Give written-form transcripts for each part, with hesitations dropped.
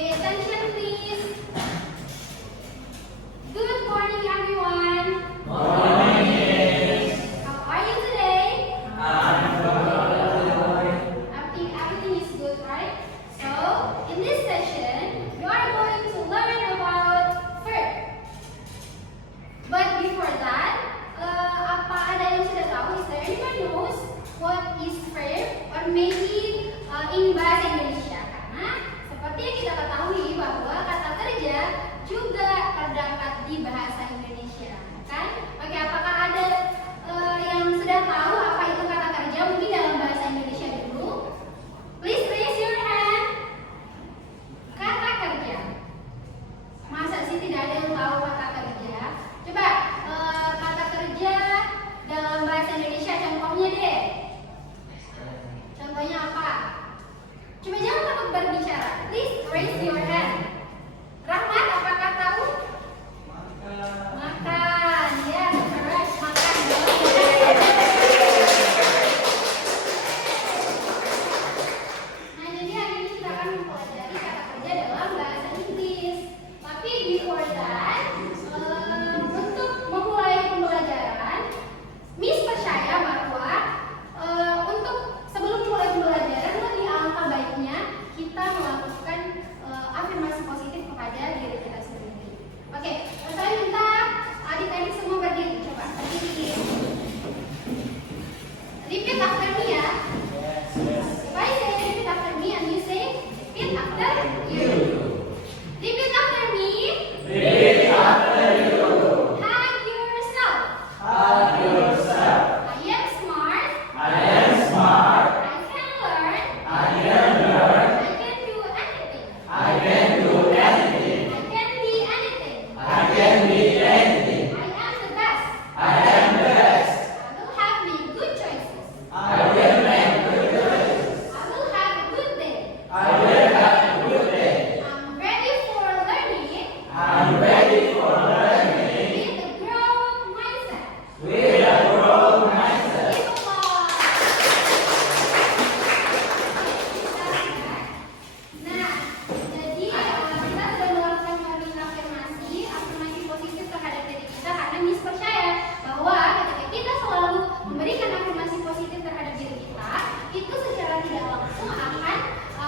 Pay attention, please. Good morning, everyone. Morning. How are you today? I'm good. Everything is good, right? So, in this session, you are going to learn about verb. But before that, apa ada yang sudah tahu? Is there anyone knows what is verb? Or maybe in bahasa Indonesia? Karena seperti yang kita ketahui bahwa kata kerja juga terdapat di bahasa Indonesia, kan? Oke, apakah ada yang sudah tahu apa itu kata kerja? Mungkin dalam bahasa Indonesia dulu. Please raise your hand. Kata kerja. Masa sih tidak ada yang tahu kata kerja? Coba kata kerja dalam bahasa Indonesia contohnya deh. Contohnya apa? Coba jangan takut berbicara. Please raise your hand. Rahmat, apakah tahu? Makan. Yes, correct. Makan. Nah, jadi hari ini kita akan mempelajari kata kerja dalam bahasa Inggris. Tapi before that, untuk memulai pembelajaran, Miss percaya bahwa untuk sebelum mulai pembelajaran lebih alangkah baiknya kita melakukan afirmasi positif kepada diri kita sendiri. Oke, saya minta adik-adik semua berdiri. Coba berdiri. Repeat after me ya. If I say repeat after me and you say repeat after you. Repeat after me. Repeat after you. Hug yourself. Hug yourself. I am smart. I am smart. I can learn. I can learn. I can do anything. I can do anything. I can be anything. I can be anything. I am the best. I am the best. I will have made good choices. I will make good choices. I will have a good day. I will have a good day. I'm ready for learning I'm ready for learning with a growth mindset. with a growth mindset. Give applause. Nah, jadi kita sudah melakukan afirmasi positif terhadap diri kita karena Miss percaya bahwa ketika kita selalu memberikan afirmasi positif terhadap diri kita, itu secara tidak langsung akan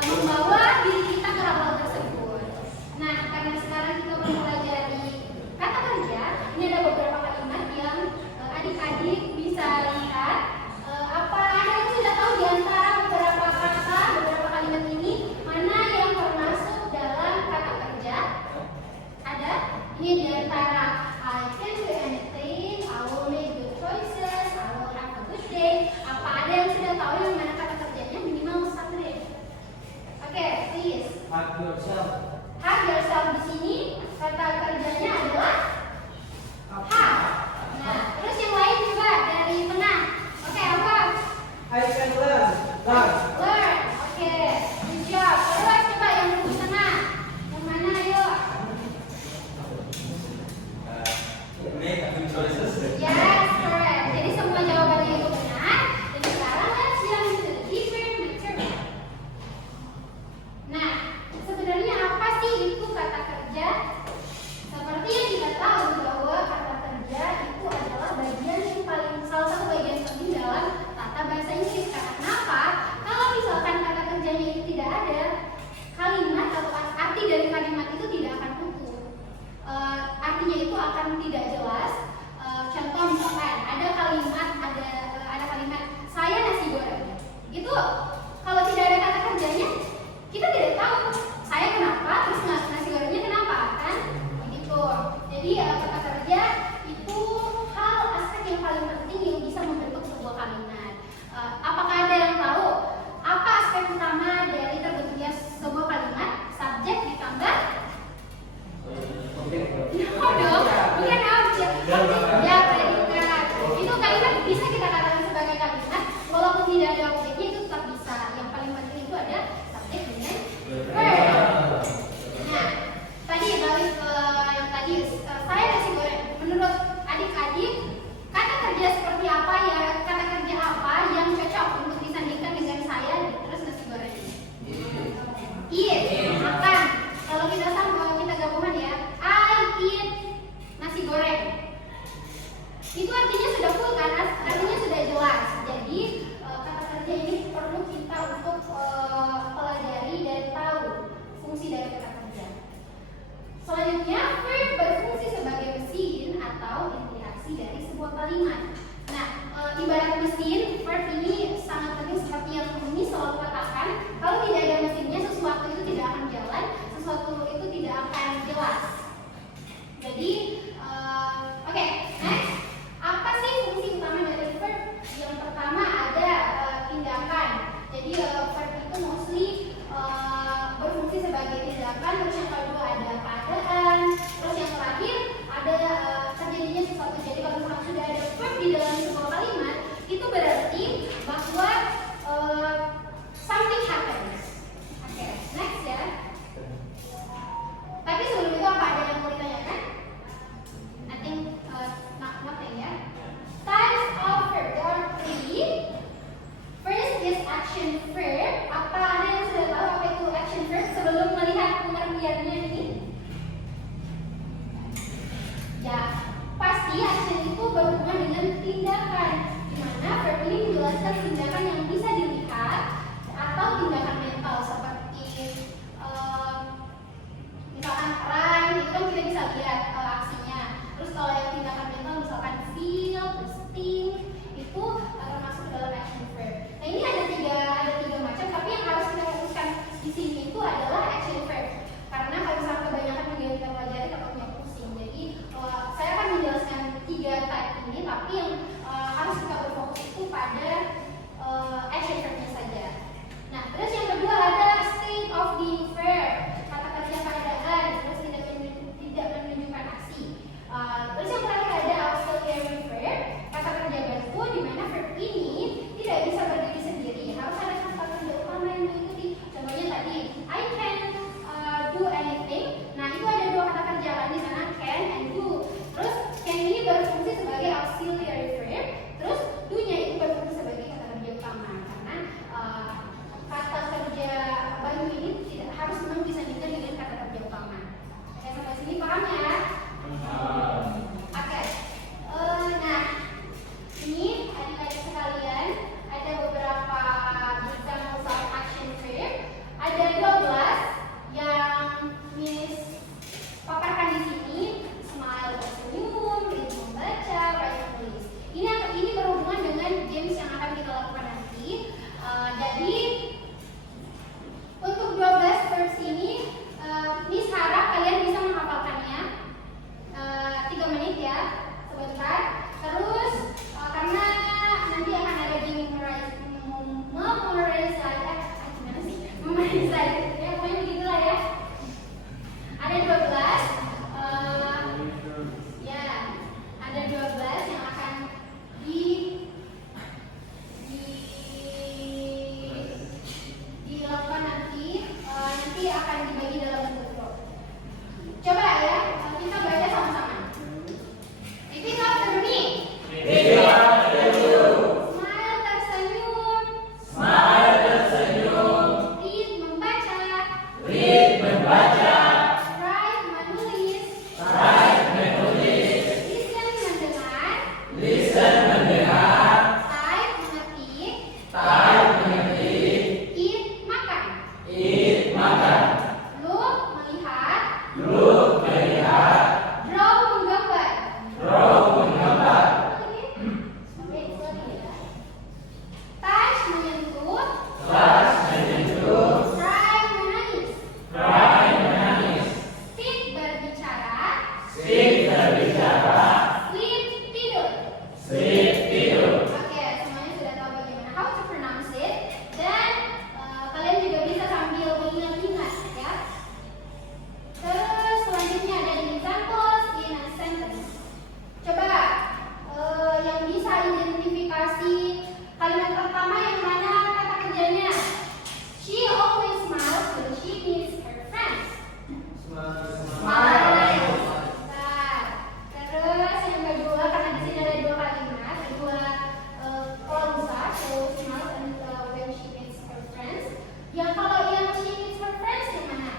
membawa diri kita ke hal tersebut. Nah, karena sekarang kita mempelajari kata kerja, ini ada beberapa kalimat yang adik-adik bisa lihat. Apa ada yang sudah tahu di antara beberapa kata, beberapa kalimat ini mana yang termasuk dalam kata kerja? Ada? Ini di antara I can do anything, I will make good choices, I will have a good day. Apa ada yang sudah tahu yang mana kata kerjanya? Minimal satu deh. Oke, please. Hug yourself. Hug yourself di sini kata kerjanya adalah hug. Nah, terus yang lain juga dari tengah. Oke, apa? I can learn. Learn. Learn. Oke, good job. Terus coba yang di tengah. Yang mana, ayo? Make good choices. Yes, correct. Jadi semua jawabannya itu benar. Dan sekarang let's jump into the deeper material. Nah, sebenarnya apa sih itu kata kerja? Seperti yang kita liarnya ini? Ya, pasti action itu berhubungan dengan tindakan, di mana verb ini menjelaskan tindakan yang bisa dilihat atau tindakan mental seperti misalkan peran itu kan kita bisa lihat aksinya. Terus kalau yang tindakan mental misalkan feel, terus think itu termasuk dalam action verb. Nah ini ada tiga macam, tapi yang harus kita fokuskan di sini itu adalah action verb. Karena kalau misalnya kebanyakan juga yang kita pelajari takutnya pusing. Jadi saya akan menjelaskan 3 type ini, tapi yang harus kita berfokus itu pada action verbnya saja. Nah terus yang kedua ada state of being verb, kata kerja keadaan, terus tidak menunjukkan aksi. Terus yang terakhir ada auxiliary verb, kata kerja bantu, di mana verb ini tidak bisa berdiri sendiri, harus ada kata kerja utama yang mengikuti. Contohnya tadi I can do anything. Nah itu ada 2 kata kerja kan di sana, can and do. Terus can ini berfungsi sebagai auxiliary verb, terus do-nya itu berfungsi sebagai kata kerja utama. Karena kata kerja bantu ini tidak harus memang disandingkan dengan kata kerja utama. Oke, sampai sini paham ya? Oke. Nah, ini adik-adik sekalian ada beberapa example of action verb. Ada 12 yang Miss paparkan di sini. Smile tersenyum, read membaca, write menulis. Ini berhubungan dengan games yang akan kita lakukan nanti. Jadi untuk 12 verbs ini Miss harap kalian bisa menghafalkannya 3 menit ya, sebentar. Terus karena nanti akan ada game memorize slide ya, pokoknya begitulah ya. Ada 12 ya, ada 12 yang akan dilakukan nanti akan dibagi dalam bentuk vlog. Coba ya, kita baca sama-sama. Repeat after me. Smile tersenyum. Read membaca. Write menulis. Listen mendengar. Type mengetik. Eat makan. Look melihat. Draw menggambar. Touch menyentuh. Cry menangis. Sit berbicara. Sleep tidur. Oke, semuanya sudah tahu bagaimana how to pronounce it, dan kalian juga bisa sambil mengingat-ingat ya. Terus selanjutnya ada examples in a sentence. Coba yang bisa identifikasi kalimat pertama yang mana kata kerjanya. She always smiles when she meets her friends. Smile. Terus yang kedua, karena di sini ada 2 kalimat, ada 2 klausa, so smiles and when she meets her friends. Yang kalau yang she meets her friends yang mana?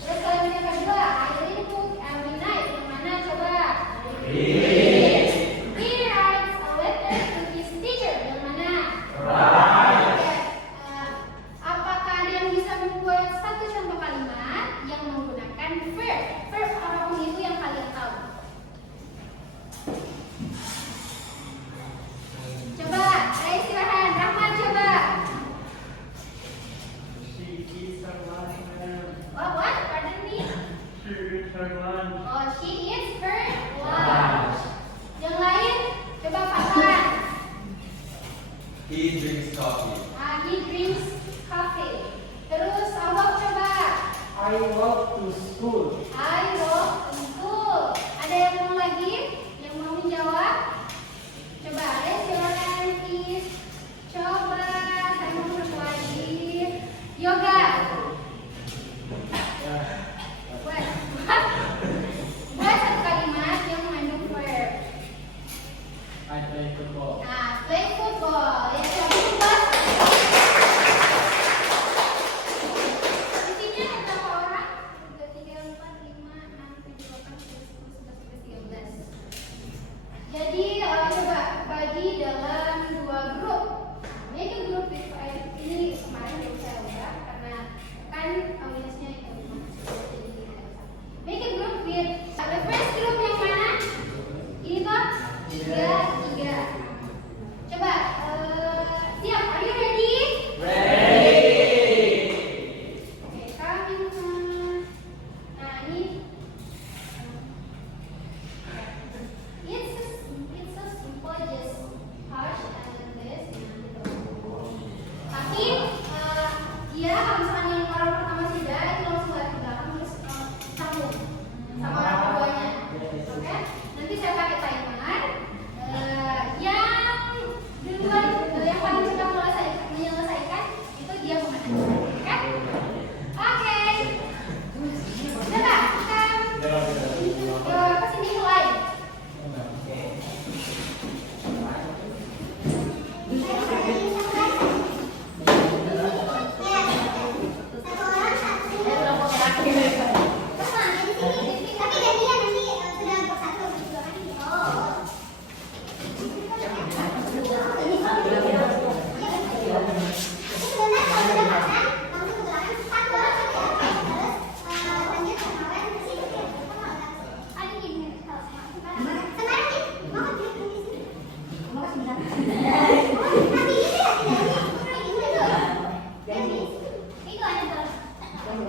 Terus kalimat yang kedua, I read book every night, yang mana coba? He writes a letter to his teacher, yang mana? Oke. Apakah ada yang bisa membuat satu contoh kalimat yang menggunakan verb apapun itu yang kalian tahu? Coba, raise your hand. Rahmat, coba. What? Pardon me? Oh, she eats her lunch. Yang lain, coba Fatan. He drinks coffee. He drinks coffee. Terus Awak coba. I walk to school. I walk to school. Ada yang mau lagi? Yang mau menjawab? Coba, raise your hand please. Coba, saya mau satu lagi. Yoga. Buat satu kalimat yang mengandung verb. I play football. Nah, play football. Ya, coba. Di sini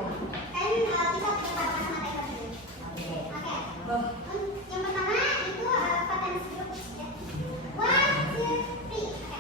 kita berpapasan sama Taylor dulu. Oke. Yang pertama itu potensi grup ya. 1, 2, 3.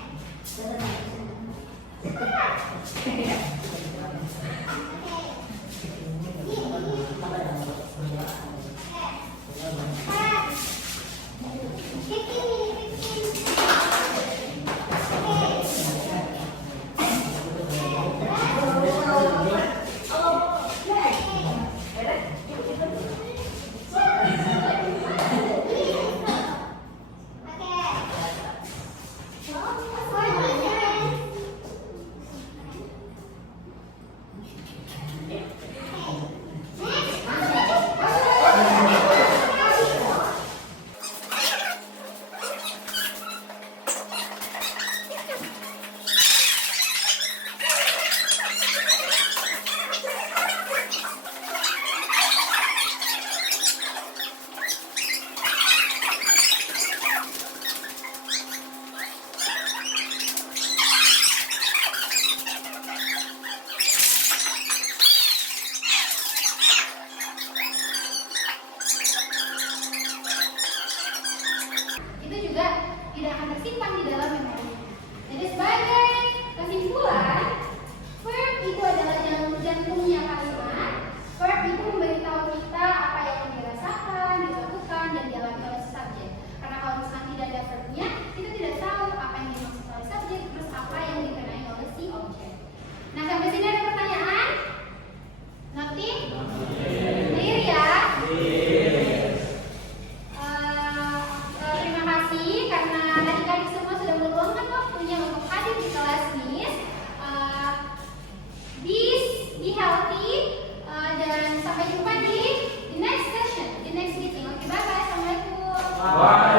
Itu juga tidak akan tersimpan di dalam memori. Jadi sebagai kesimpulan, verb itu adalah jantungnya kalimat. Verb itu memberitahu kita apa yang dirasakan, dilakukan, dan dialami oleh si subjek. Karena kalau misalnya tidak ada verbnya, kita tidak tahu apa yang dimaksud oleh subjek, terus apa yang dikenai oleh si objek. Nah, sampai sini ada pertanyaan? Nothing? Clear ya? Terima kasih karena adik-adik semua sudah meluangkan waktunya untuk hadir di kelas Miss. Be healthy dan sampai jumpa di next session, di next meeting. Oke, bye bye. Assalamualaikum. Bye.